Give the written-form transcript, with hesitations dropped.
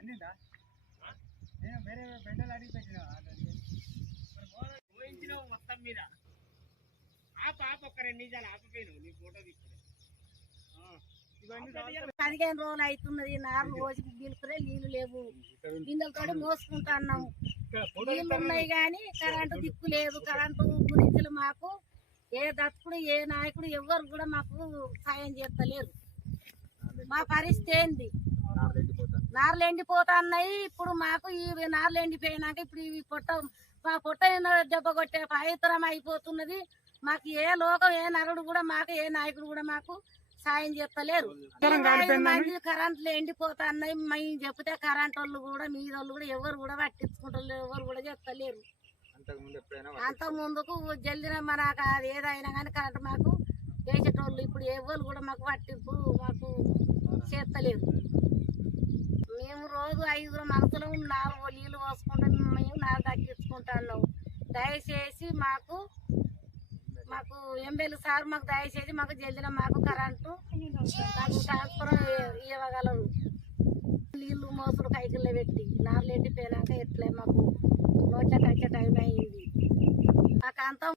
అందిందా నేను వేరే బెండలు అడిగి పెట్టినా ఊహించినావు మొత్తం మీద ఒక 2 నిమిషాలు ఆపిపోయినావు నీ ఫోటో తీసుకుని 15 రోజులు అవుతున్నది. 4 రోజులు గీలుకునే నీళ్లు లేవు. గిన్నెలతో మోసుకుంటా అన్నాము. నీళ్లు ఉన్నాయి కానీ కరెంటు దిక్కు లేదు. కరెంటు గురించి మాకు ఏ దత్తుడు ఏ నాయకుడు ఎవరు కూడా మాకు సాయం చేస్తలేరు. మా పరిస్థితి ఏంది? నార్లు ఎండిపోతున్నాయి. ఇప్పుడు మాకు ఈ నార్లు ఎండిపోయినాక ఇప్పుడు ఈ మా పొట్ట దెబ్బ కొట్టే పవిత్రం అయిపోతున్నది. మాకు ఏ లోకం ఏ నరుడు కూడా మాకు ఏ నాయకుడు కూడా మాకు సాయం చేస్తలేరు. 5 మంది కరెంట్లు ఎండిపోతున్నాయి. మేము చెప్తే కరెంట్ వాళ్ళు కూడా మీదోళ్ళు కూడా ఎవరు కూడా పట్టించుకుంటారు, ఎవరు కూడా చెప్తలేరు. అంత ముందుకు జల్దిన మనకు అది ఏదైనా కానీ కరెంట్ మాకు వేసేటోళ్ళు ఇప్పుడు ఎవరు కూడా మాకు పట్టింపు మాకు చేస్తలేరు. మేము రోజు 5 మనసులో 4 నీళ్ళు పోసుకుంటాం. మేము 4 దక్కించుకుంటున్నాం. దయచేసి మాకు ఎమ్మెల్యే సార్ మాకు దయచేసి మాకు జల్దిన మాకు కరెంటు మాకు ట్రాన్స్ఫర్ ఇవ్వగలరు. నీళ్లు మోసులు కైకిల్లో పెట్టి నార్లు ఎండిపోయినాక ఎట్లే మాకు నోట్లకి వచ్చే టైం అయింది. మాకు అంతా